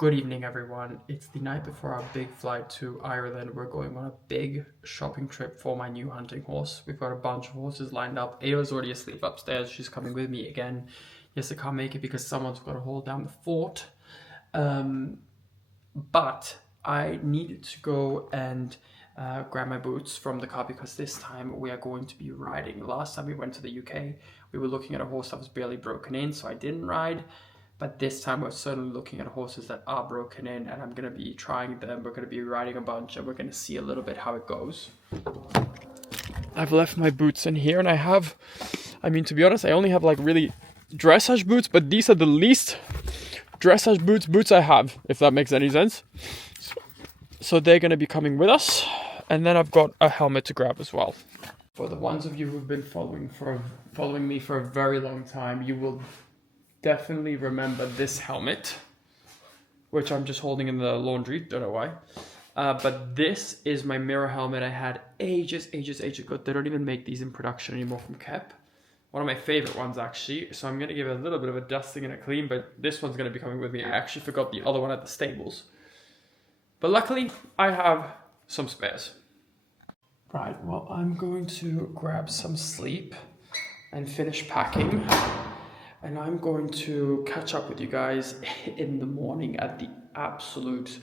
Good evening, everyone. It's the night before our big flight to Ireland. We're going on a big shopping trip for my new hunting horse. We've got a bunch of horses lined up. Ava's already asleep upstairs. She's coming with me again. Yes, I can't make it because someone's got to hold down the fort. But I needed to go and grab my boots from the car because this time we are going to be riding. Last time we went to the UK, we were looking at a horse that was barely broken in, so I didn't ride. But this time we're certainly looking at horses that are broken in, and I'm going to be trying them. We're going to be riding a bunch and we're going to see a little bit how it goes. I've left my boots in here, and to be honest, I only have like really dressage boots, but these are the least dressage boots I have, if that makes any sense. So they're going to be coming with us, and then I've got a helmet to grab as well. For the ones of you who've been following me for a very long time, you will definitely remember this helmet, which I'm just holding in the laundry, don't know why. But this is my mirror helmet I had ages ago. They don't even make these in production anymore from 𝒋𝒏𝒆𝒚. One of my favorite ones, actually. So I'm going to give it a little bit of a dusting and a clean, but this one's going to be coming with me. I actually forgot the other one at the stables. But luckily, I have some spares. Right, well, I'm going to grab some sleep and finish packing. And I'm going to catch up with you guys in the morning at the absolute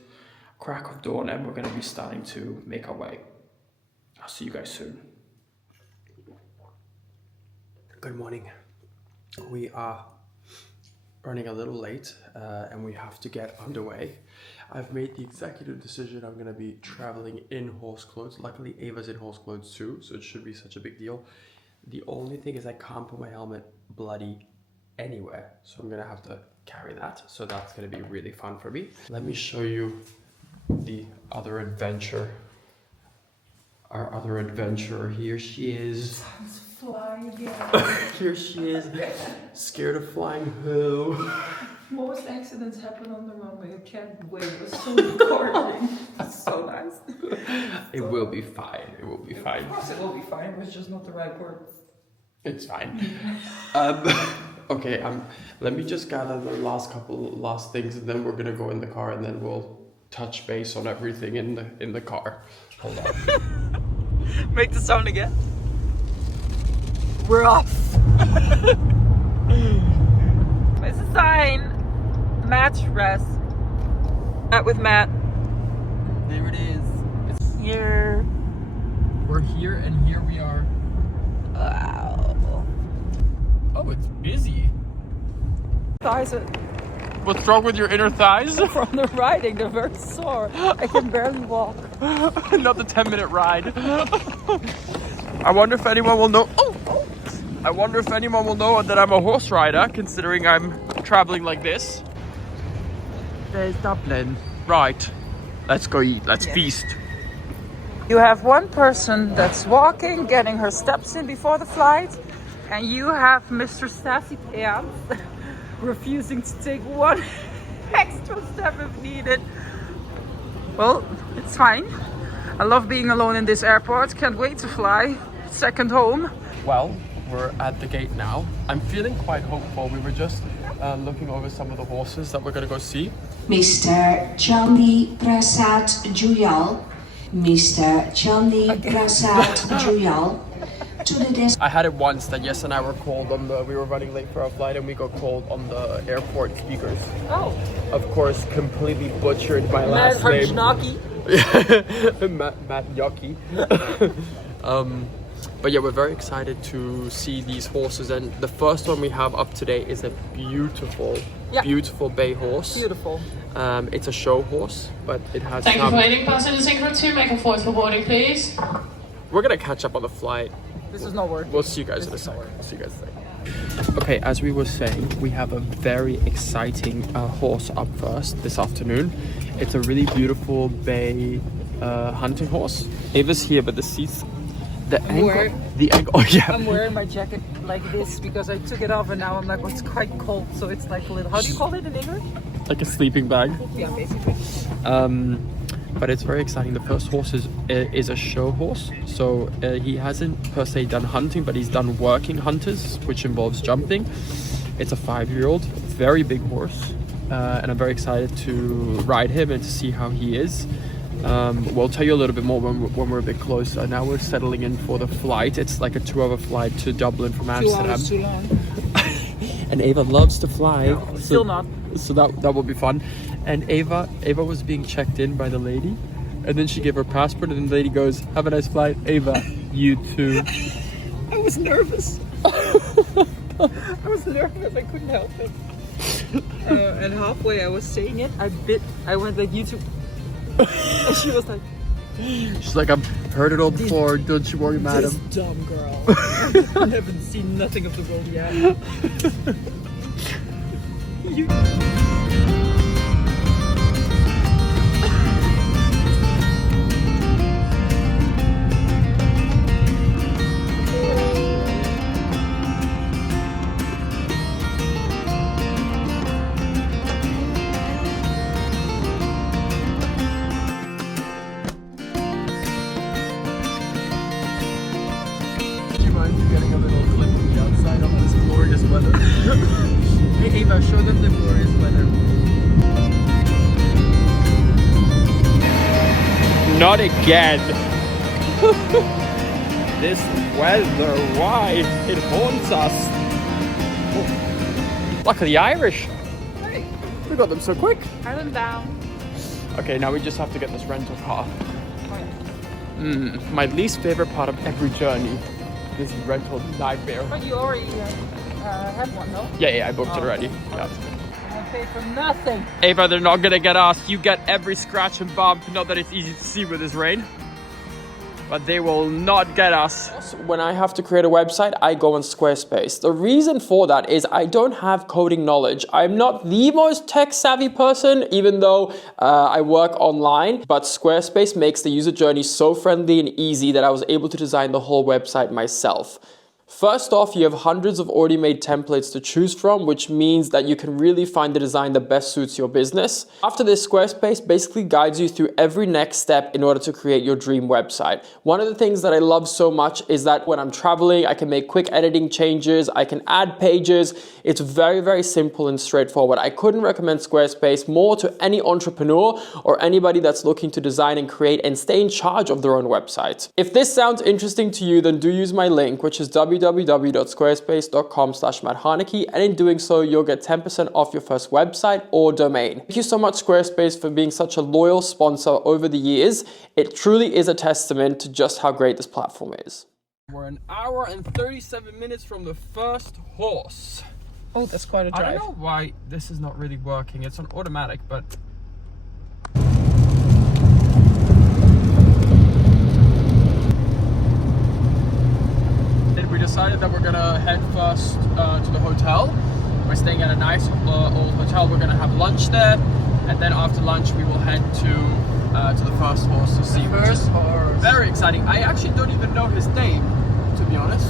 crack of dawn, and we're going to be starting to make our way. I'll see you guys soon. Good morning. We are running a little late and we have to get underway. I've made the executive decision I'm going to be traveling in horse clothes. Luckily, Ava's in horse clothes too, so it should be such a big deal. The only thing is I can't put my helmet bloody anywhere, so I'm gonna have to carry that, so that's gonna be really fun for me. Let me show you the other adventure. Our other adventurer. Here she is. Flying again. Here she is. Scared of flying who? Most accidents happen on the runway. I can't wait. It was so recording. So nice. It will be fine. It will be fine. Of course it will be fine. It was just not the right word. It's fine. Okay, let me just gather the last things, and then we're gonna go in the car, and then we'll touch base on everything in the car. Hold on. Make the sound again. We're off. It's a sign. Match rest. Matt with Matt. There it is. It's here. We're here, and here we are. Wow. Oh, it's busy. Thighs are What's wrong with your inner thighs? from the riding. They're very sore. I can barely walk. Another 10-minute ride. I wonder if anyone will know. I wonder if anyone will know that I'm a horse rider, considering I'm traveling like this. There's Dublin. Right. Let's go eat. Let's feast. You have one person that's walking, getting her steps in before the flight, and you have Mr. Sassy Pants refusing to take one extra step if needed. Well, it's fine. I love being alone in this airport. Can't wait to fly. Second home. Well, we're at the gate now. I'm feeling quite hopeful. We were just looking over some of the horses that we're going to go see. Mr. 𝒋𝒐𝒏𝒆𝒚 Mr. 𝒋𝒐𝒏𝒆𝒚 to the desk. I had it once that Yes and I were called we were running late for our flight, and we got called on the airport speakers. Oh. Of course, completely butchered my last name. Harnacke. Matt Yucky. But yeah, we're very excited to see these horses, and the first one we have up today is a beautiful bay horse. Beautiful. It's a show horse, but it has Thank you for waiting. Passengers in group 2, make a forward for boarding, please. We're gonna catch up on the flight. This is not worth. We'll see you guys in a second. Okay, as we were saying, we have a very exciting horse up first this afternoon. It's a really beautiful bay hunting horse. Ava's here, but the seats, the ankle. Oh yeah. I'm wearing my jacket like this because I took it off, and now I'm like, it's quite cold, so it's like a little. How do you call it in English? Like a sleeping bag. Yeah, basically. But it's very exciting. The first horse is a show horse, so he hasn't per se done hunting, but he's done working hunters, which involves jumping. It's a 5-year-old, very big horse. and I'm very excited to ride him and to see how he is. We'll tell you a little bit more when we're a bit closer. Now we're settling in for the flight. It's like a 2-hour flight to Dublin from Amsterdam. 2 hours too long. And Ava loves to fly. No, still not. So that will be fun. And Ava was being checked in by the lady, and then she gave her passport, and then the lady goes, "Have a nice flight." Ava, you too. I was nervous. I was nervous. I couldn't help it. And halfway I was saying it, I went like, "You too." And she was like, she's like, "I've heard it all before. Don't you worry, madam." "This dumb girl. I haven't seen nothing of the world yet." Getting a little clip of the outside of this glorious weather. Hey Ava, show them the glorious weather. Not again. This weather, why? It haunts us. Oh. Luck of the Irish. Hey, we got them so quick. Island down. Okay, now we just have to get this rental car. My least favorite part of every journey. This rental nightmare. But you already had one, no? Yeah, I booked it already. Yeah. I paid for nothing. Ava, they're not gonna get us. You get every scratch and bump. Not that it's easy to see with this rain, but they will not get us. When I have to create a website, I go on Squarespace. The reason for that is I don't have coding knowledge. I'm not the most tech savvy person, even though I work online, but Squarespace makes the user journey so friendly and easy that I was able to design the whole website myself. First off, you have hundreds of already made templates to choose from, which means that you can really find the design that best suits your business. After this, Squarespace basically guides you through every next step in order to create your dream website. One of the things that I love so much is that when I'm traveling, I can make quick editing changes, I can add pages. It's very, very simple and straightforward. I couldn't recommend Squarespace more to any entrepreneur or anybody that's looking to design and create and stay in charge of their own website. If this sounds interesting to you, then do use my link, which is www.squarespace.com/Harnacke, and in doing so, you'll get 10% off your first website or domain. Thank you so much, Squarespace, for being such a loyal sponsor over the years. It truly is a testament to just how great this platform is. We're an hour and 37 minutes from the first horse. Oh, that's quite a drive. I don't know why this is not really working. It's on automatic, but... We decided that we're gonna head first to the hotel. We're staying at a nice old hotel. We're gonna have lunch there, and then after lunch we will head to the first horse to see. First horse. Very exciting. I actually don't even know his name, to be honest.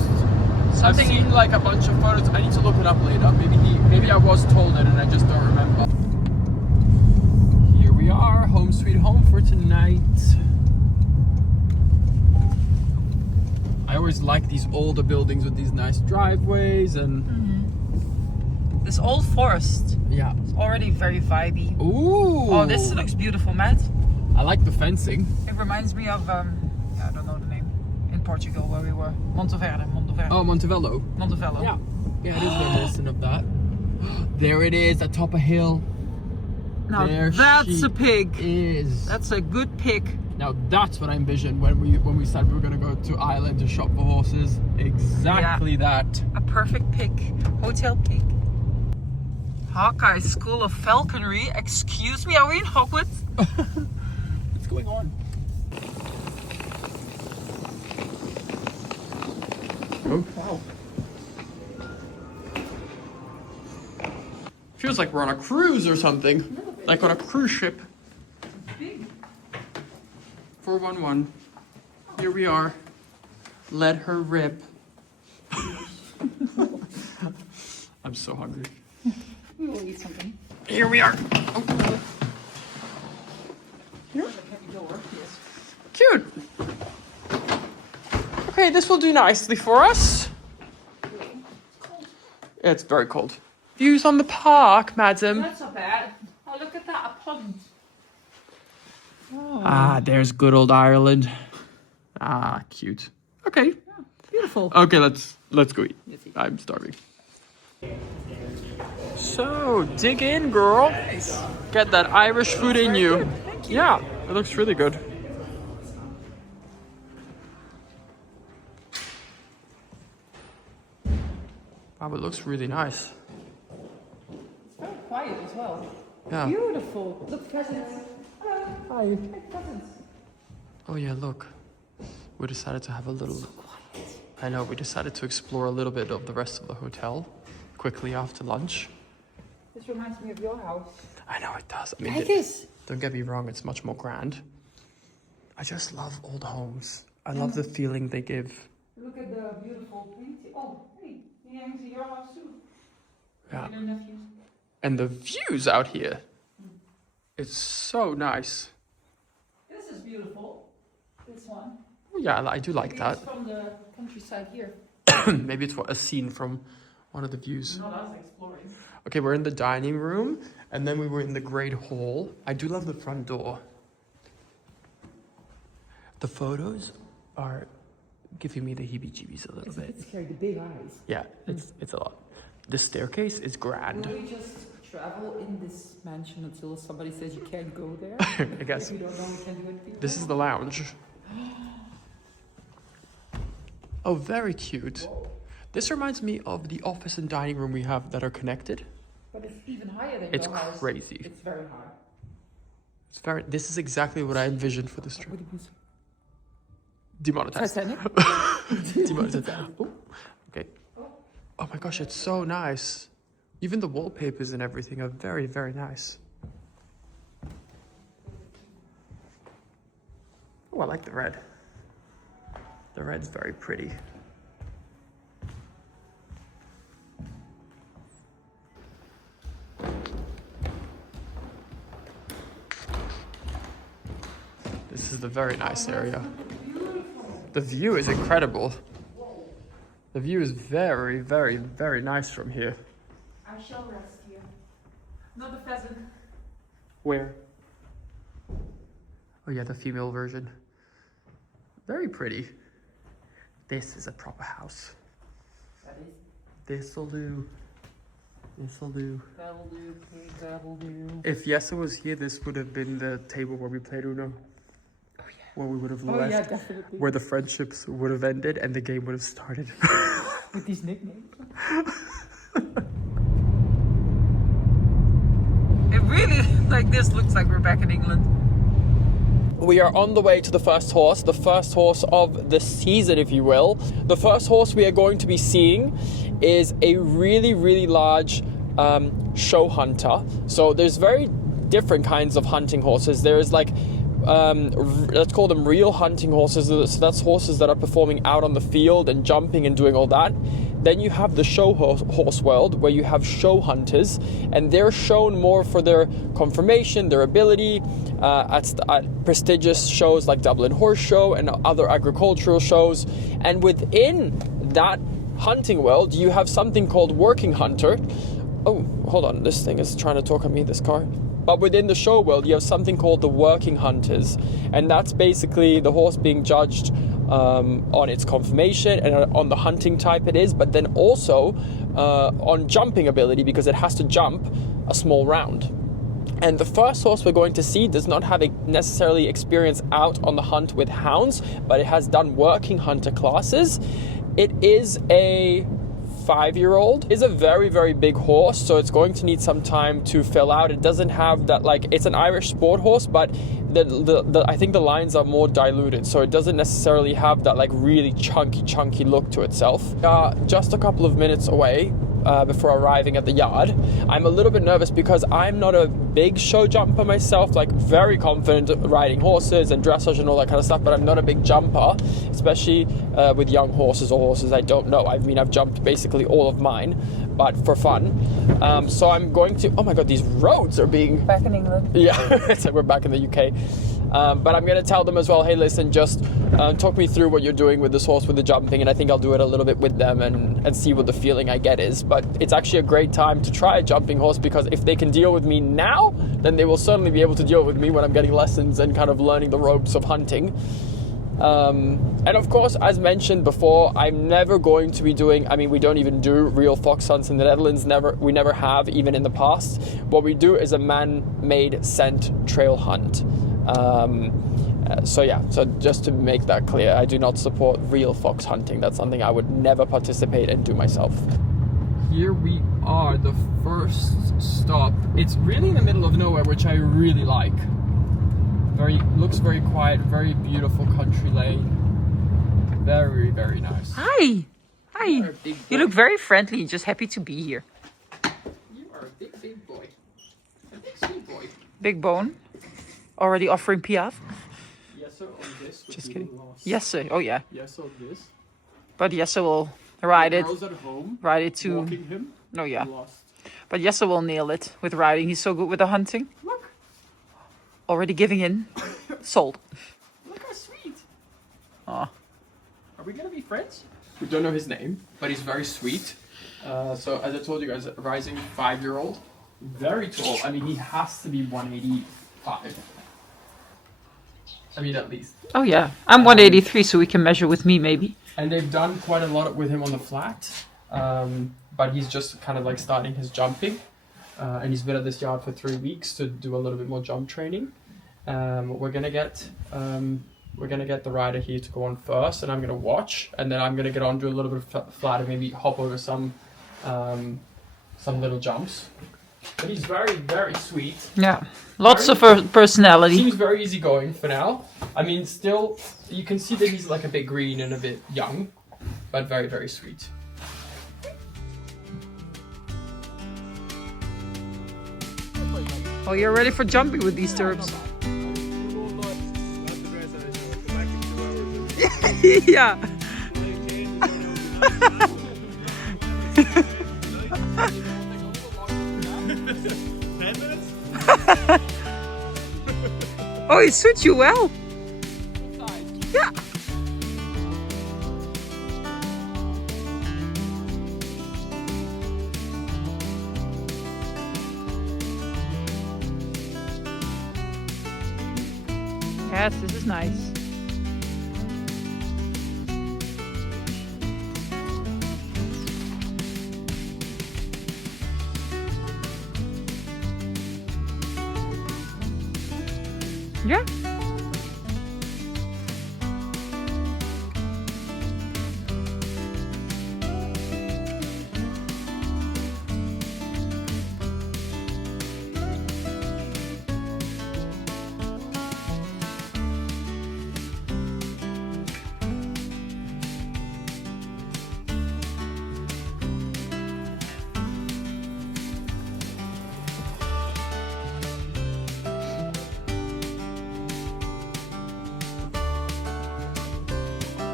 I've seen like a bunch of photos. I need to look it up later. Maybe I was told it and I just don't remember. Here we are, home sweet home for tonight. I always like these older buildings with these nice driveways and... This old forest. Yeah. It's already very vibey. Ooh! Oh, this looks beautiful, Matt. I like the fencing. It reminds me of, I don't know the name, in Portugal where we were. Monteverde. Oh, Montevello. Montevello. Yeah. Yeah, it is reminiscent of that. There it is, atop a hill. Now there that's a pig. Is. That's a good pig. Now that's what I envisioned when we said we were gonna go to Ireland to shop for horses. Exactly that. A perfect pig. Hotel pig. Hawkeye School of Falconry. Excuse me, are we in Hogwarts? What's going on? Oh wow. Feels like we're on a cruise or something. Like on a cruise ship. 411. Here we are. Let her rip. I'm so hungry. We will eat something. Here we are. Oh. Here. Cute. Okay, this will do nicely for us. It's very cold. Views on the park, madam. Not so bad. Ah, there's good old Ireland. Ah, cute. Okay. Beautiful. Okay, let's go eat. I'm starving. So, dig in, girl. Nice. Get that Irish food in you. Thank you. Yeah, it looks really good. Wow, it looks really nice. It's very quiet as well. Yeah. Beautiful. Look, pheasants. Hello. Hi. Hey, pheasants. Oh yeah, look. We decided to have a little... I know, we decided to explore a little bit of the rest of the hotel quickly after lunch. This reminds me of your house. I know it does. I mean, Like this. don't get me wrong, it's much more grand. I just love old homes. I love the feeling they give. Look at the beautiful painting. Oh, hey, he hangs in your house too. Yeah. Your nephews. And the views out here. It's so nice. This is beautiful. This one. Oh, yeah, I do like Maybe that. it's from the countryside here. Maybe it's a scene from one of the views. Not us exploring. Okay, we're in the dining room, and then we were in the great hall. I do love the front door. The photos are giving me the heebie-jeebies a little bit. It's scary, the big eyes. Yeah, it's a lot. The staircase is grand. Will we just travel in this mansion until somebody says you can't go there? I guess. If you don't know, we can do it. This is the lounge. Oh, very cute. Whoa. This reminds me of the office and dining room we have that are connected. But it's even higher than It's your house. crazy. It's very high. It's very. This is exactly what I envisioned for this trip. What did you say? Demonetized. Titanic? Demonetized. Oh, okay. Oh my gosh, it's so nice. Even the wallpapers and everything are very, very nice. Oh, I like the red. The red's very pretty. This is the very nice area. The view is incredible. The view is very, very, very nice from here. I shall rest here. Another pheasant. Where? Oh yeah, the female version. Very pretty. This is a proper house. That is. This'll do. This'll do. That'll do. That'll do. If Yessa was here, this would have been the table where we played Uno. Oh yeah. Where we would have Oh left. yeah, definitely. Where the friendships would have ended and the game would have started. With these nicknames. It really, like this, looks like we're back in England. We are on the way to the first horse of the season, if you will. The first horse we are going to be seeing is a really, really large show hunter. So there's very different kinds of hunting horses. There's like, let's call them real hunting horses. So that's horses that are performing out on the field and jumping and doing all that. Then you have the show horse world, where you have show hunters, and they're shown more for their conformation, their ability, at prestigious shows like Dublin Horse Show and other agricultural shows. And within that hunting world, you have something called working hunter. Oh, hold on, this thing is trying to talk at me, this car. But within the show world, you have something called the working hunters, and that's basically the horse being judged on its conformation and on the hunting type it is, but then also on jumping ability, because it has to jump a small round. And the first horse we're going to see does not have a necessarily experience out on the hunt with hounds, but it has done working hunter classes. It is a 5-year-old. Is a very, very big horse, so it's going to need some time to fill out. It doesn't have that, like, it's an Irish sport horse, but I think the lines are more diluted, so it doesn't necessarily have that like really chunky look to itself. Just a couple of minutes away before arriving at the yard. I'm a little bit nervous because I'm not a big show jumper myself, like very confident riding horses and dressage and all that kind of stuff, but I'm not a big jumper, especially with young horses or horses I don't know. I mean, I've jumped basically all of mine, but for fun. So I'm going to, oh my god, these roads are being... Back in England. Yeah, it's like we're back in the UK. But I'm going to tell them as well, hey, listen, just talk me through what you're doing with this horse with the jumping, and I think I'll do it a little bit with them and see what the feeling I get is. But it's actually a great time to try a jumping horse, because if they can deal with me now, then they will certainly be able to deal with me when I'm getting lessons and kind of learning the ropes of hunting. And of course, as mentioned before, I'm never going to be doing, I mean, we don't even do real fox hunts in the Netherlands, we never have, even in the past. What we do is a man-made scent trail hunt. So just to make that clear, I do not support real fox hunting. That's something I would never participate and do myself. Here we are, the first stop. It's really in the middle of nowhere, which I really like. Looks very quiet, very beautiful country lane. Very, very nice. Hi. Hi. You look very friendly, just happy to be here. You are a big, big boy. A big, sweet boy. Big bone. Already offering piaf. Yes, sir, on this. Just kidding. Yes, sir. Oh, yeah. Yes, sir, on this. But Jesse will ride it. Girls at home. Ride it to... Walking him. Oh, yeah. Lost. But Jesse will nail it with riding. He's so good with the hunting. Look. Already giving in. Sold. Look how sweet. Aw. Are we gonna be friends? We don't know his name, but he's very sweet. So as I told you guys, a rising 5-year-old. Very tall. I mean, he has to be 185. I mean, at least. Oh, yeah. I'm 183, so we can measure with me, maybe. And they've done quite a lot with him on the flat. But he's just kind of like starting his jumping. And he's been at this yard for 3 weeks to do a little bit more jump training. We're gonna get the rider here to go on first, and I'm gonna watch, and then I'm gonna get on, do a little bit of flat, and maybe hop over some little jumps. But he's very, very sweet. Yeah, lots of personality. Seems very easygoing for now. I mean, still, you can see that he's like a bit green and a bit young, but very, very sweet. Oh, you're ready for jumping with these turps. Yeah. Oh, it suits you well. Yeah. Yes, this is nice. Yeah.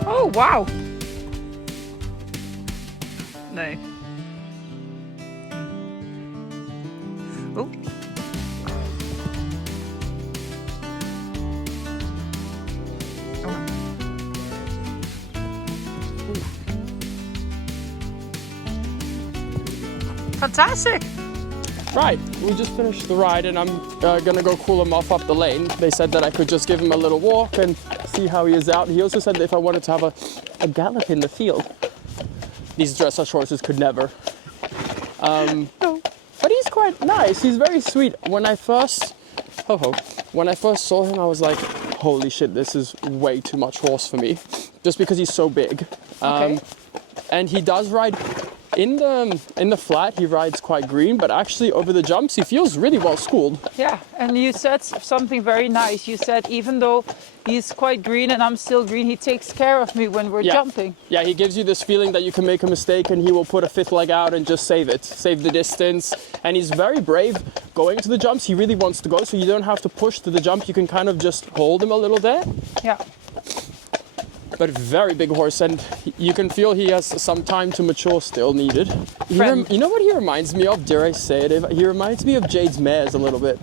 Oh, wow. Nee. Oh. Fantastic. Right, we just finished the ride, and I'm gonna go cool him off up the lane. They said that I could just give him a little walk and see how he is out. He also said that if I wanted to have a gallop in the field, these dressage horses could never. But he's quite nice. He's very sweet. When I first saw him, I was like, holy shit, this is way too much horse for me, just because he's so big. Okay. And he does ride in the flat. He rides quite green, but actually over the jumps, he feels really well schooled. Yeah, and you said something very nice. You said even though he's quite green and I'm still green, he takes care of me when we're jumping. Yeah, he gives you this feeling that you can make a mistake and he will put a fifth leg out and just save the distance. And he's very brave going to the jumps. He really wants to go, so you don't have to push to the jump. You can kind of just hold him a little there. Yeah. But very big horse, and you can feel he has some time to mature still needed. You know what he reminds me of? Dare I say it? He reminds me of Jade's mares a little bit.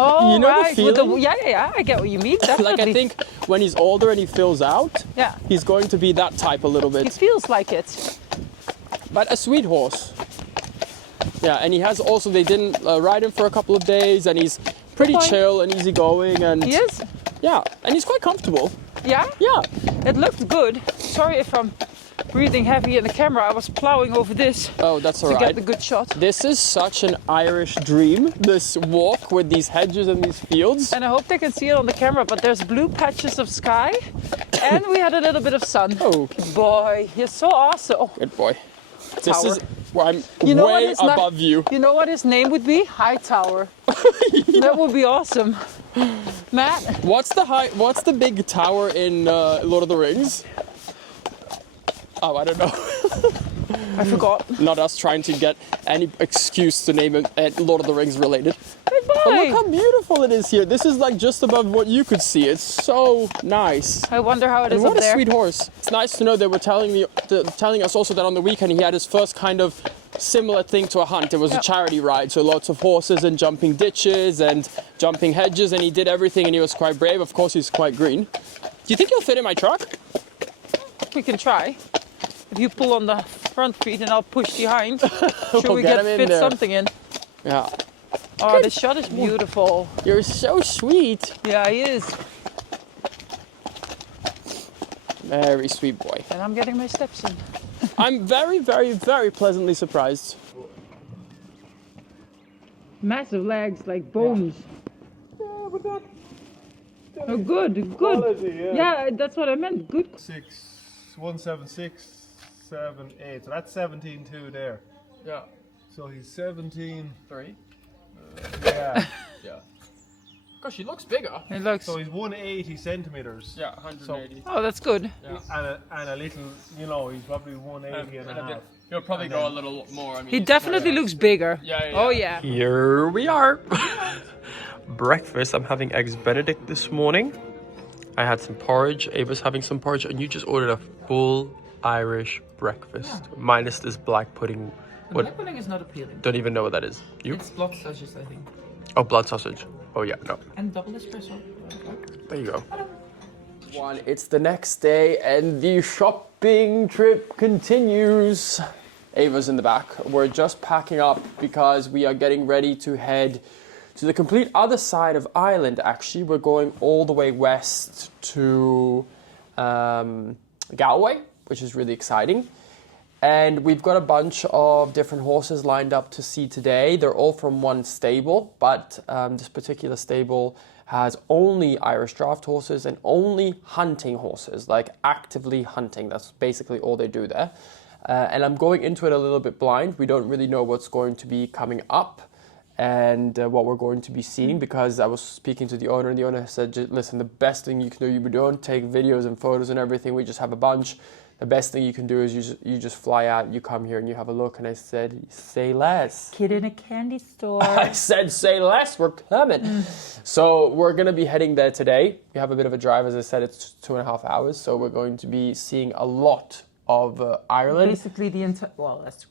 Oh, You know the right. With feeling? yeah. I get what you mean. Definitely. Like I think when he's older and he fills out, Yeah. he's going to be that type a little He bit. feels like it. But a sweet horse. Yeah, and he has also, they didn't ride him for a couple of days, and he's pretty Good point. chill and easygoing, and He is. yeah, and he's quite comfortable. Yeah. Yeah. It looked good. Sorry if I'm breathing heavy in the camera. I was plowing over this Oh, that's to all get right. the good shot. This is such an Irish dream, this walk with these hedges and these fields. And I hope they can see it on the camera, but there's blue patches of sky and we had a little bit of sun. Oh, Boy, you're so awesome. good boy. This Tower. is where I'm You know what way his na- above you. You know what his name would be? Hightower. That would be awesome. Matt? What's the big tower in Lord of the Rings? Oh, I don't know. I forgot. Not us trying to get any excuse to name it Lord of the Rings related. Hey, But look boy. how beautiful it is here. This is like just above what you could see. It's so nice. I wonder how it And is what up a there. sweet horse. It's nice to know they were telling us also that on the weekend he had his first kind of similar thing to a hunt. It was a charity ride, so lots of horses and jumping ditches and jumping hedges, and he did everything and he was quite brave. Of course, he's quite green. Do you think he'll fit in my truck? We can try. If you pull on the front feet and I'll push behind, We'll should we get get him in fit there. something in? Yeah. Oh, the shot is beautiful. You're so sweet. Yeah, he is. Very sweet boy. And I'm getting my steps in. I'm very, very, very pleasantly surprised. Massive legs, like bones. Yeah, but that Oh, good. quality, Yeah, that's what I meant. Good. 17678. So that's 17.2 there. Yeah. So he's 17. 3. Yeah. Yeah. Gosh, he looks bigger. It looks. So he's 180 centimeters. Yeah, 180. Oh, that's good. And a little, you know, he's probably 180 and a half. He'll probably go a little more. I mean, He definitely looks bigger. Yeah. Oh, yeah. Here we are. Breakfast. I'm having eggs Benedict this morning. I had some porridge. Ava's having some porridge, and you just ordered a full Irish breakfast, minus this black pudding. What? Black pudding is not appealing. Don't even know what that is. You? It's blood sausages, I think. Oh, blood sausage. Oh yeah, no. And double espresso. There you go. It's the next day and the shopping trip continues. Ava's in the back. We're just packing up because we are getting ready to head to the complete other side of Ireland, actually. We're going all the way west to Galway, which is really exciting. And we've got a bunch of different horses lined up to see today. They're all from one stable, but this particular stable has only Irish draft horses and only hunting horses, like actively hunting. That's basically all they do there. And I'm going into it a little bit blind. We don't really know what's going to be coming up and what we're going to be seeing, because I was speaking to the owner, and the owner said, listen, the best thing you can do, we don't take videos and photos and everything, we just have a bunch. The best thing you can do is you just fly out, you come here and you have a look. And I said, say less. Kid in a candy store. I said, say less, we're coming. So we're going to be heading there today. We have a bit of a drive, as I said, it's 2.5 hours. So we're going to be seeing a lot of Ireland. Basically the entire, well, that's a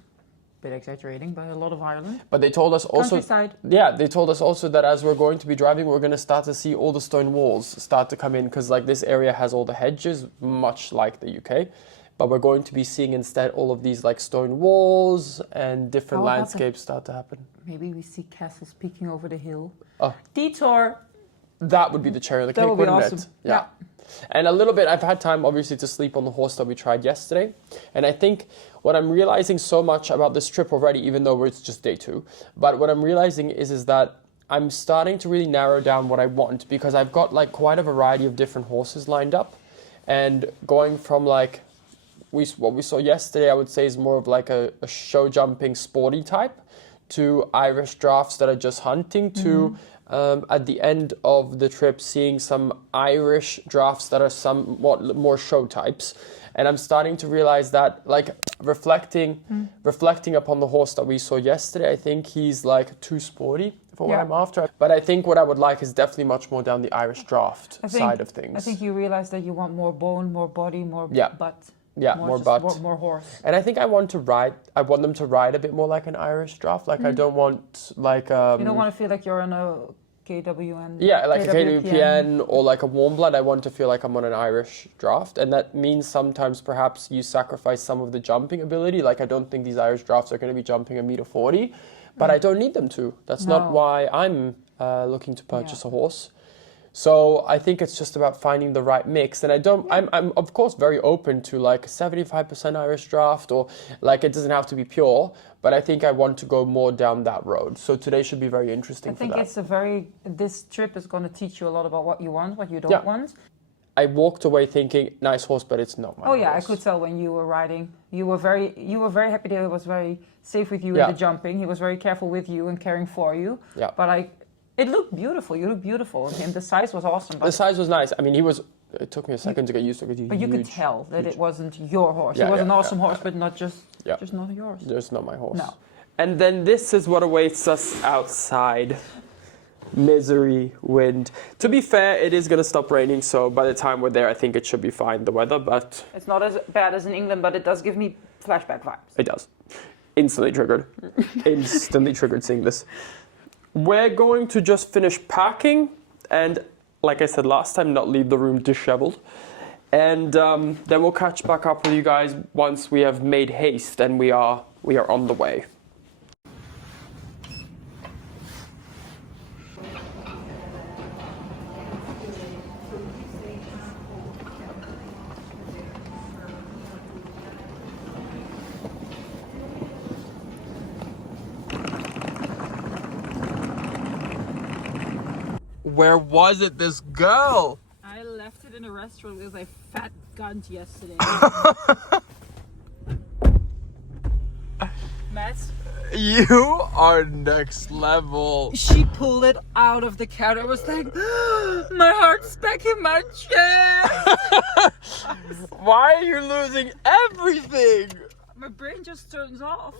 bit exaggerating, but a lot of Ireland. But they told us also, Countryside. yeah, they told us also that as we're going to be driving, we're going to start to see all the stone walls start to come in, because like this area has all the hedges, much like the UK. But we're going to be seeing instead all of these like stone walls and different How about landscapes start to happen. Maybe we see castles peeking over the hill. Oh. Detour. That would be the cherry on the That cake, would be wouldn't awesome. it? Yeah. And a little bit, I've had time obviously to sleep on the horse that we tried yesterday. And I think what I'm realizing so much about this trip already, even though it's just day 2, but what I'm realizing is that I'm starting to really narrow down what I want, because I've got like quite a variety of different horses lined up. And going from like, what we saw yesterday, I would say is more of like a show jumping sporty type, to Irish drafts that are just hunting, to at the end of the trip seeing some Irish drafts that are somewhat more show types. And I'm starting to realize that, like, reflecting upon the horse that we saw yesterday, I think he's like too sporty for what I'm after. But I think what I would like is definitely much more down the Irish draft side of things. I think you realize that you want more bone, more body, more butt. Yeah, more butt. More horse. And I think I want them to ride a bit more like an Irish draft. Like I don't want like... You don't want to feel like you're on a KWN. Yeah, like a KWPN or like a warm blood. I want to feel like I'm on an Irish draft, and that means sometimes perhaps you sacrifice some of the jumping ability. Like I don't think these Irish drafts are going to be jumping 1.40 m, but I don't need them to. That's not why I'm looking to purchase a horse. So I think it's just about finding the right mix, and I'm of course very open to like a 75% Irish draft, or like it doesn't have to be pure, but I think I want to go more down that road. So today should be very interesting. I think this trip is going to teach you a lot about what you want, what you don't want. I walked away thinking nice horse, but it's not my horse. I could tell when you were riding. You were very happy that he was very safe with you in the jumping. He was very careful with you and caring for you. Yeah. But it looked beautiful. You looked beautiful. And the size was awesome. The size was nice. I mean, it took me a second to get used to it. But you could tell that it wasn't your horse. It was an awesome horse, but not just not yours. Just not my horse. No. And then this is what awaits us outside. Misery, wind. To be fair, it is going to stop raining, so by the time we're there, I think it should be fine, the weather, but... It's not as bad as in England, but it does give me flashback vibes. It does. Instantly triggered. Instantly triggered seeing this. We're going to just finish packing and, like I said last time, not leave the room disheveled. And then we'll catch back up with you guys once we have made haste and we are on the way. Where was it, this girl? I left it in a restaurant because I fat gunned yesterday. Matt? You are next level. She pulled it out of the counter. I was like, my heart's back in my chest. Why are you losing everything? My brain just turns off.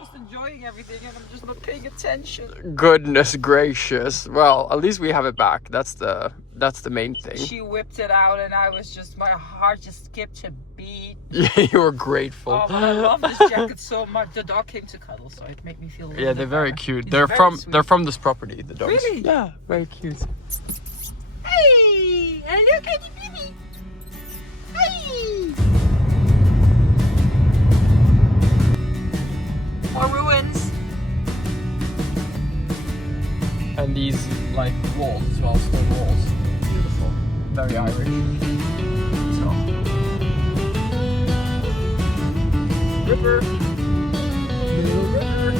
Just enjoying everything and I'm just not paying attention. Goodness gracious. Well, at least we have it back. That's the main thing. She whipped it out and I was just, my heart just skipped a beat. Yeah, you were grateful. Oh, but I love this jacket so much. The dog came to cuddle, so it made me feel they're very cute. They're from this property, the dogs. Really? Yeah, very cute. Hey! Hello, kitty baby! Hey! More ruins. And these like walls as well, stone walls. Beautiful. Very Irish. So. River. River.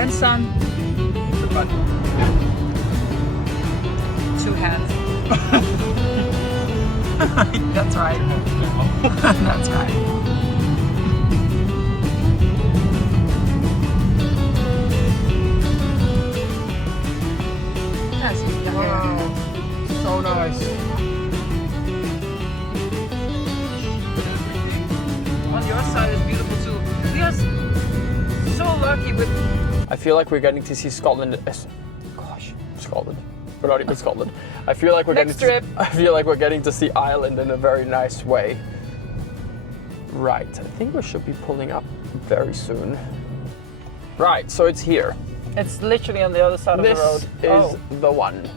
And sun. Two hands. That's right. That's right. Wow. So nice. On your side is beautiful too. We are so lucky with... I feel like we're getting to see Scotland. Gosh, Scotland. We're not even Scotland. I feel like we're getting to see Ireland in a very nice way. Right, I think we should be pulling up very soon. Right, so it's here. It's literally on the other side of the road. This is the one.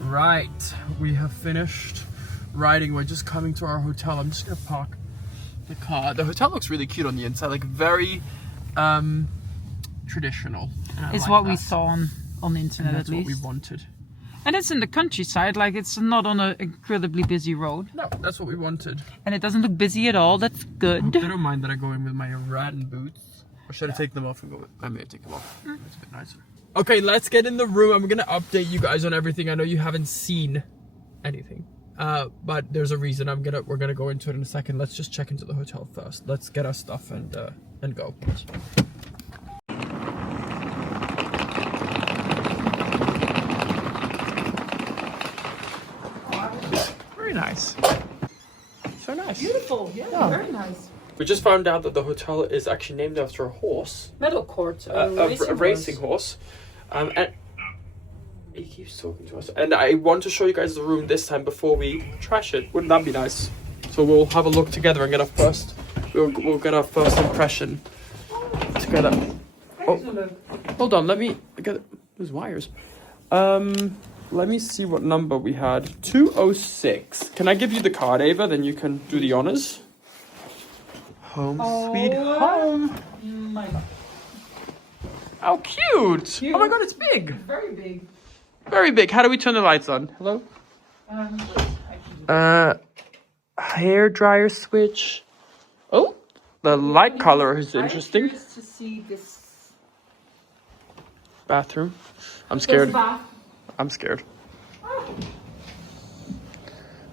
Right, we have finished riding. We're just coming to our hotel. I'm just gonna park the car. The hotel looks really cute on the inside, like very traditional. It's what we saw on the internet, at least. That's what we wanted. And it's in the countryside, like it's not on an incredibly busy road. No, that's what we wanted. And it doesn't look busy at all, that's good. I don't mind that I go in with my rat boots. Or should I take them off and go with... I may take them off. It's a bit nicer. Okay, let's get in the room. I'm gonna update you guys on everything. I know you haven't seen anything. But there's a reason. We're gonna go into it in a second. Let's just check into the hotel first. Let's get our stuff and go. Very nice. So nice. Beautiful, yeah, very nice. We just found out that the hotel is actually named after a horse. Metal court, a racing horse. And he keeps talking to us. And I want to show you guys the room this time before we trash it. Wouldn't that be nice? So we'll have a look together and get our first. We'll get our first impression together. Hold on, let me get those wires. Let me see what number we had. 206. Can I give you the card, Ava? Then you can do the honors. Home sweet home. My God. How cute. Oh my God, it's big. Very big. Very big. How do we turn the lights on? Hello? Hair dryer switch. Oh, the light color is interesting. I'm curious to see this Bathroom. I'm scared. bath. I'm scared.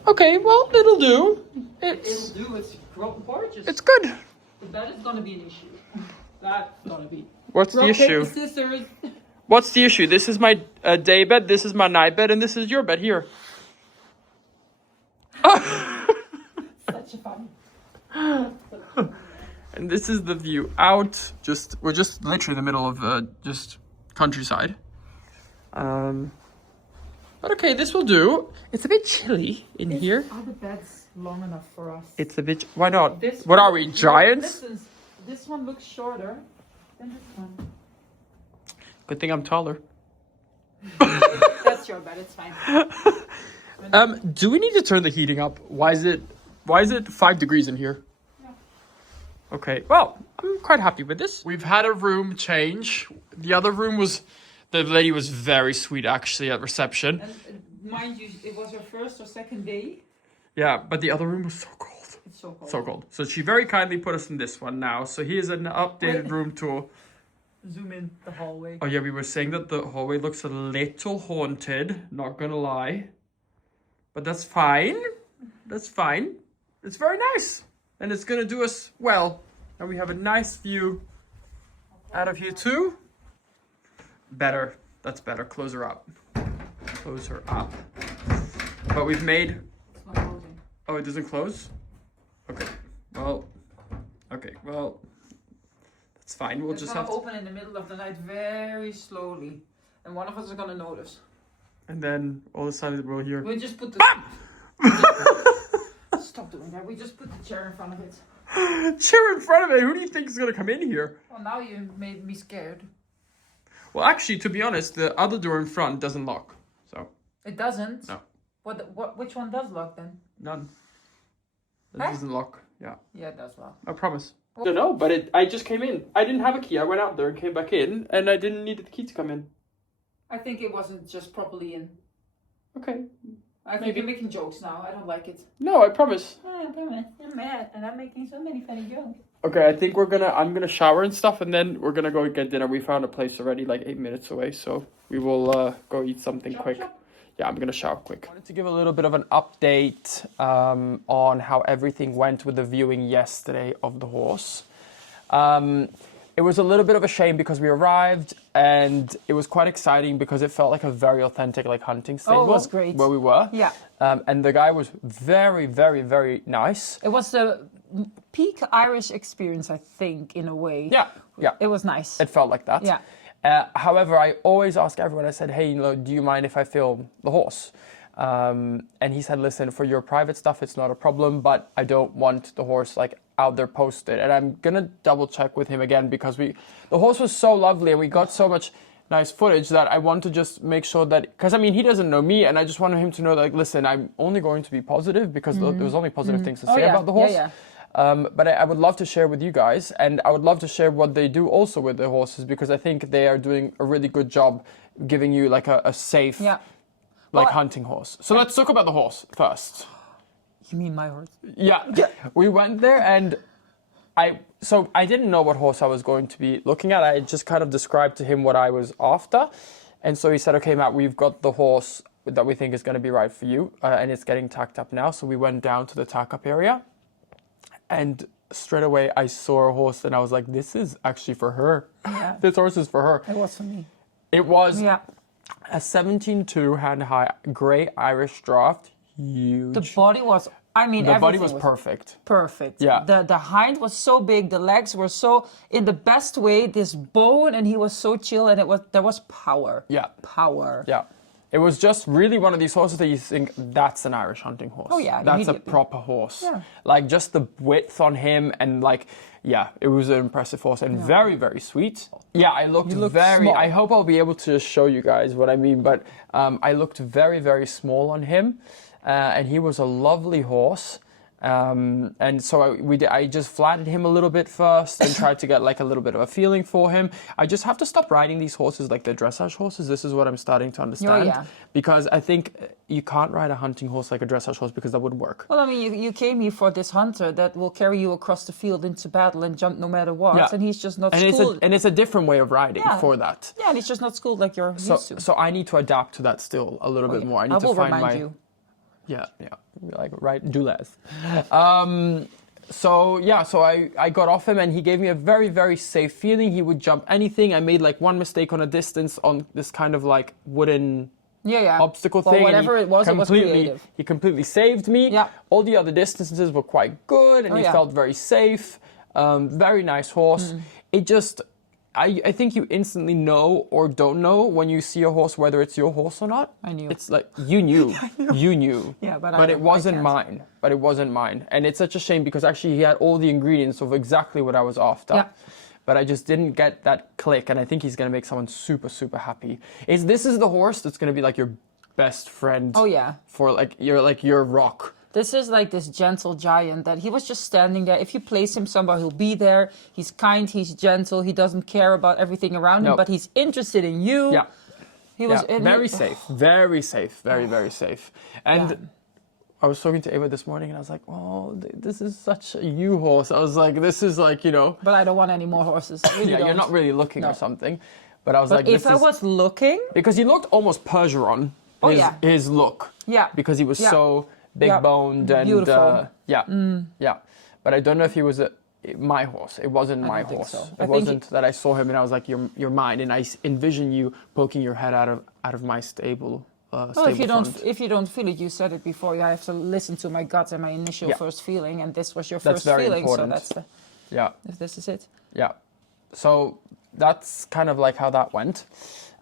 Okay, well, it'll do. It'll do. It's gorgeous. It's good. But that is gonna be an issue. That's gonna be. What's the issue? Take the scissors. What's the issue? This is my day bed, this is my night bed, and this is your bed here. Such a fun. And this is the view out. We're just literally in the middle of just countryside. But okay, this will do. It's a bit chilly in here. Are the beds long enough for us? It's a bit. Why not? This What one- are we, giants? Listen, this one looks shorter than this one. Good thing I'm taller. That's your bed. It's fine. Do we need to turn the heating up? Why is it 5 degrees in here? Okay, well, I'm quite happy with this. We've had a room change. The other room the lady was very sweet actually at reception. And mind you, it was her first or second day. Yeah, but the other room was so cold. It's so cold. So cold. So she very kindly put us in this one now. So here's an updated room tour. Zoom in the hallway. Oh yeah, we were saying that the hallway looks a little haunted, not gonna lie. But that's fine. That's fine. It's very nice. And it's gonna do us well. And we have a nice view out of here too. Better. That's better. Close her up. Close her up. But we've made... It's not closing. Oh, it doesn't close? Okay. Well... Okay, well... That's fine. We'll It's just gonna have to... open in the middle of the night very slowly. And one of us is gonna notice. And then all of a sudden we'll hear... We just put the... Stop doing that. We just put the chair in front of it. Chair in front of it? Who do you think is gonna come in here? Well, now you made me scared. Well, actually, to be honest, the other door in front doesn't lock. So, It doesn't? no. Which one does lock then? None. That Huh? doesn't lock. Yeah. Yeah, it does lock. I promise. I don't know, but I just came in. I didn't have a key. I went out there and came back in, and I didn't need the key to come in. I think it wasn't just properly in. Okay. I think Maybe. you're making jokes now. I don't like it. No, I promise. I'm mad, and I'm making so many funny jokes. Okay, I think I'm gonna shower and stuff, and then we're gonna go get dinner. We found a place already, like 8 minutes away, so we will go eat something quick. Yeah, I'm gonna shower quick. I wanted to give a little bit of an update on how everything went with the viewing yesterday of the horse. It was a little bit of a shame because we arrived and it was quite exciting because it felt like a very authentic hunting stable. Oh, it was great. Where we were. Yeah. And the guy was very, very, very nice. It was the peak Irish experience, I think, in a way. Yeah, yeah. It was nice. It felt like that. Yeah. However, I always ask everyone, I said, hey, do you mind if I film the horse? And he said, listen, for your private stuff, it's not a problem, but I don't want the horse out there posted. And I'm going to double check with him again because the horse was so lovely and we got so much nice footage that I want to just make sure that, because he doesn't know me and I just want him to know that, listen, I'm only going to be positive because there was only positive things to say about the horse. But I would love to share with you guys, and I would love to share what they do also with the horses because I think they are doing a really good job giving you a safe hunting horse. So let's talk about the horse first. You mean my horse? Yeah. We went there and I didn't know what horse I was going to be looking at. I just kind of described to him what I was after. And so he said, okay, Matt, we've got the horse that we think is going to be right for you. And it's getting tacked up now. So we went down to the tack up area. And straight away I saw a horse and I was like, this is actually for her. Yeah. This horse is for her. It was for me. It was a 17.2 hand high grey Irish draft. Huge. The body was, the body was perfect. Perfect. Yeah. The hind was so big, the legs were so, in the best way, this bone, and he was so chill, and there was power. Yeah. Power. Yeah. It was just really one of these horses that you think, that's an Irish hunting horse. Oh, yeah, That's a immediately. proper horse. Yeah. Just the width on him and yeah, it was an impressive horse and very, very sweet. Yeah, I looked very, small. I hope I'll be able to show you guys what I mean, but I looked very, very small on him, and he was a lovely horse. And so I just flattened him a little bit first and tried to get like a little bit of a feeling for him. I just have to stop riding these horses like they're dressage horses. This is what I'm starting to understand. Because I think you can't ride a hunting horse like a dressage horse because that wouldn't work. Well, I mean, you came here for this hunter that will carry you across the field into battle and jump no matter what. And he's just not schooled. And it's a different way of riding for that. Yeah, and he's just not schooled like you're used to. So I need to adapt to that still a little bit more. I need to find my... you. Yeah, like, right, do less. So I got off him and he gave me a very, very safe feeling. He would jump anything. I made like one mistake on a distance on this kind of like wooden obstacle thing. Whatever it was creative. He completely saved me. Yeah. All the other distances were quite good and he felt very safe. Very nice horse. It just... I think you instantly know or don't know when you see a horse whether it's your horse or not. I knew. It's like, you knew. You knew. Yeah, but it wasn't mine. But it wasn't mine. And it's such a shame because actually he had all the ingredients of exactly what I was after. Yeah. But I just didn't get that click. And I think he's going to make someone super, super happy. This is the horse that's going to be like your best friend. Oh, yeah. For like your rock. This is like this gentle giant that he was just standing there. If you place him somewhere, he'll be there. He's kind, he's gentle. He doesn't care about everything around him, but he's interested in you. Yeah. He was very safe. Very safe. Very, very safe. And I was talking to Eva this morning and I was like, oh, this is such a you horse. I was like, this is like, you know. But I don't want any more horses. Really you're not really looking or something. But I was like, if I was looking. Because he looked almost Percheron. His look. Yeah. Because he was so... big-boned and beautiful. But I don't know if he was my horse. It wasn't my horse. So. It wasn't that I saw him and I was like, you're mine, and I envision you poking your head out of my stable. Well, if you don't feel it, you said it before. You have to listen to my gut and my initial first feeling, and this was your first feeling. Important. So that's the if this is it. Yeah. So that's kind of like how that went,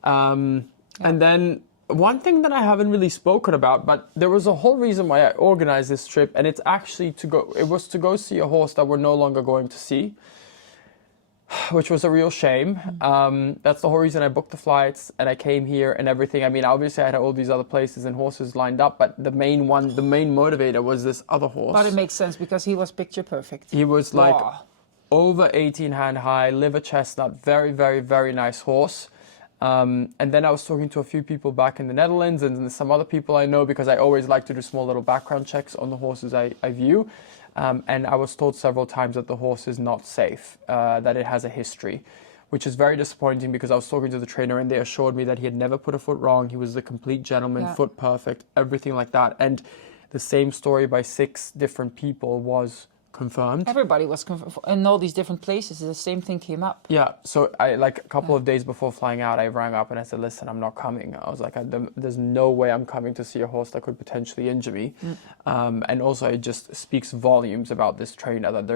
and then. One thing that I haven't really spoken about, but there was a whole reason why I organized this trip, and it's actually it was to go see a horse that we're no longer going to see, which was a real shame. That's the whole reason I booked the flights and I came here and everything. I mean, obviously I had all these other places and horses lined up, but the main motivator was this other horse. But it makes sense because he was picture perfect. He was like over 18 hand high, liver chestnut, very, very, very nice horse. And then I was talking to a few people back in the Netherlands and some other people I know because I always like to do small little background checks on the horses I view. And I was told several times that the horse is not safe, that it has a history, which is very disappointing because I was talking to the trainer and they assured me that he had never put a foot wrong. He was a complete gentleman, foot perfect, everything like that. And the same story by 6 different people was confirmed. Everybody was confirmed in all these different places. The same thing came up. Yeah, so I like a couple of days before flying out, I rang up and I said, "Listen, I'm not coming." I was like, "There's no way I'm coming to see a horse that could potentially injure me." And also, it just speaks volumes about this trainer that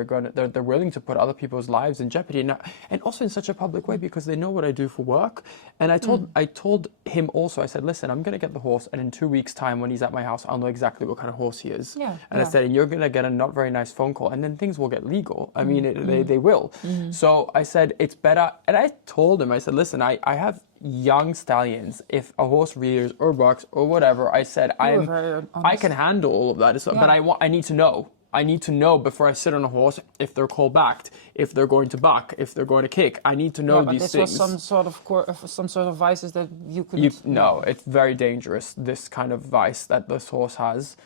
they're willing to put other people's lives in jeopardy, and also in such a public way because they know what I do for work. And I told him also, I said, "Listen, I'm gonna get the horse, and in 2 weeks' time, when he's at my house, I'll know exactly what kind of horse he is." And I said, "And you're gonna get a not very nice phone call." And then things will get legal. I mean, they will. So I said, it's better. And I told him, I said, listen, I have young stallions. If a horse rears or bucks or whatever, I said, I can handle all of that. But I need to know. I need to know before I sit on a horse if they're call-backed, if they're going to buck, if they're going to kick. I need to know these things. But this was some sort of vices that you couldn't... No, it's very dangerous, this kind of vice that this horse has.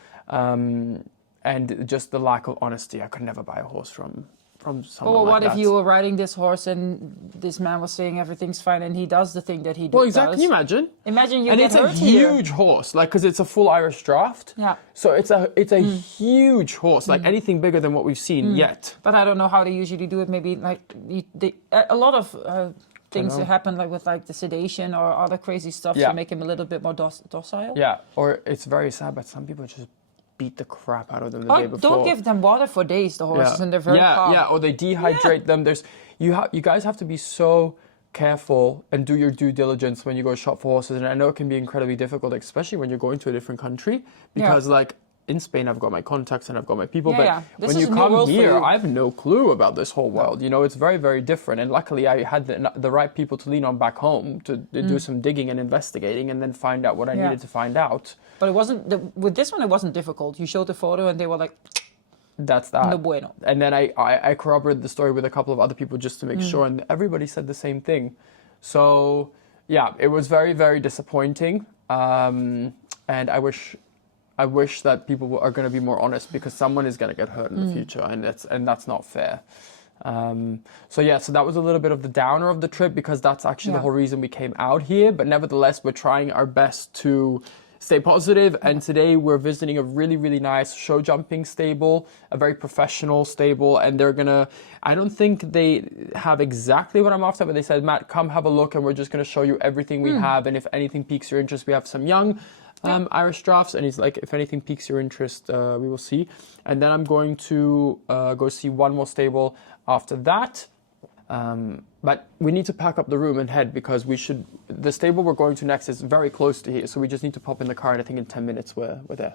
And just the lack of honesty. I could never buy a horse from someone like that. Well, what if you were riding this horse and this man was saying everything's fine and he does the thing that he does? Well, exactly. Can you imagine? Imagine you get hurt here. And it's a huge horse, like, because it's a full Irish draft. Yeah. So it's a huge horse, like anything bigger than what we've seen yet. But I don't know how they usually do it. Maybe like a lot of things that happen like with like the sedation or other crazy stuff to make him a little bit more docile. Yeah. Or it's very sad, but some people just beat the crap out of them the day before. Don't give them water for days, the horses, and they're very calm. Yeah, or they dehydrate them. You guys have to be so careful and do your due diligence when you go shop for horses. And I know it can be incredibly difficult, especially when you're going to a different country, because like in Spain, I've got my contacts and I've got my people. Yeah, but this when is you a new come world for here, you. I have no clue about this whole world. You know, it's very, very different. And luckily, I had the right people to lean on back home to do some digging and investigating and then find out what I needed to find out. But it wasn't, with this one, it wasn't difficult. You showed the photo and they were like, That's that. no bueno. And then I corroborated the story with a couple of other people just to make sure. And everybody said the same thing. So, yeah, it was very, very disappointing. And I wish that people are going to be more honest because someone is going to get hurt in the future, and that's not fair. So that was a little bit of the downer of the trip because that's actually the whole reason we came out here. But nevertheless, we're trying our best to stay positive. And today we're visiting a really, really nice show jumping stable, a very professional stable. And they're gonna, I don't think they have exactly what I'm after, but they said, Matt, come have a look and we're just gonna show you everything we have. And if anything piques your interest, we have some young Irish drafts. And he's like, if anything piques your interest, we will see. And then I'm going to go see one more stable after that. But we need to pack up the room and head because the stable we're going to next is very close to here. So we just need to pop in the car and I think in 10 minutes we're there.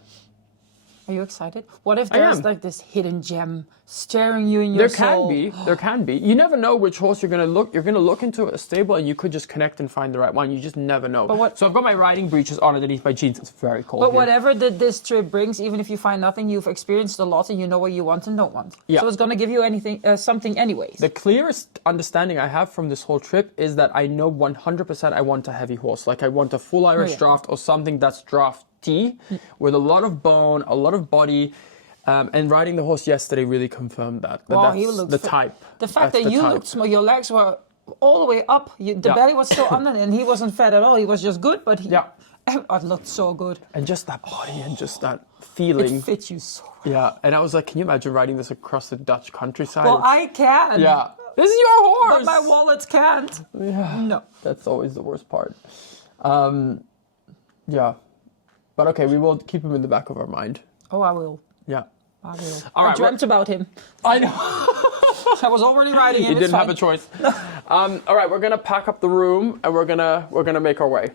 Are you excited? What if there's like this hidden gem staring you in your soul? There can be. You never know which horse you're going to look. You're going to look into a stable and you could just connect and find the right one. You just never know. So I've got my riding breeches on underneath my jeans. It's very cold. But here. whatever this trip brings, even if you find nothing, you've experienced a lot and you know what you want and don't want. Yeah. So it's going to give you something anyways. The clearest understanding I have from this whole trip is that I know 100% I want a heavy horse. Like I want a full Irish draft or something that's draft with a lot of bone, a lot of body, and riding the horse yesterday really confirmed that. That's he looked the type. The fact that you looked small, your legs were all the way up, the belly was still under, and he wasn't fat at all. He was just good, but it looked so good. And just that body and just that feeling. It fits you so well. Yeah, and I was like, can you imagine riding this across the Dutch countryside? Well, I can. Yeah, this is your horse. But my wallet can't. Yeah, no. That's always the worst part. Yeah. But okay, we will keep him in the back of our mind. Oh, I will. Yeah. I will. All right, I dreamt about him. I know. I was already riding him. You didn't have a choice. All right, we're gonna pack up the room and we're gonna make our way.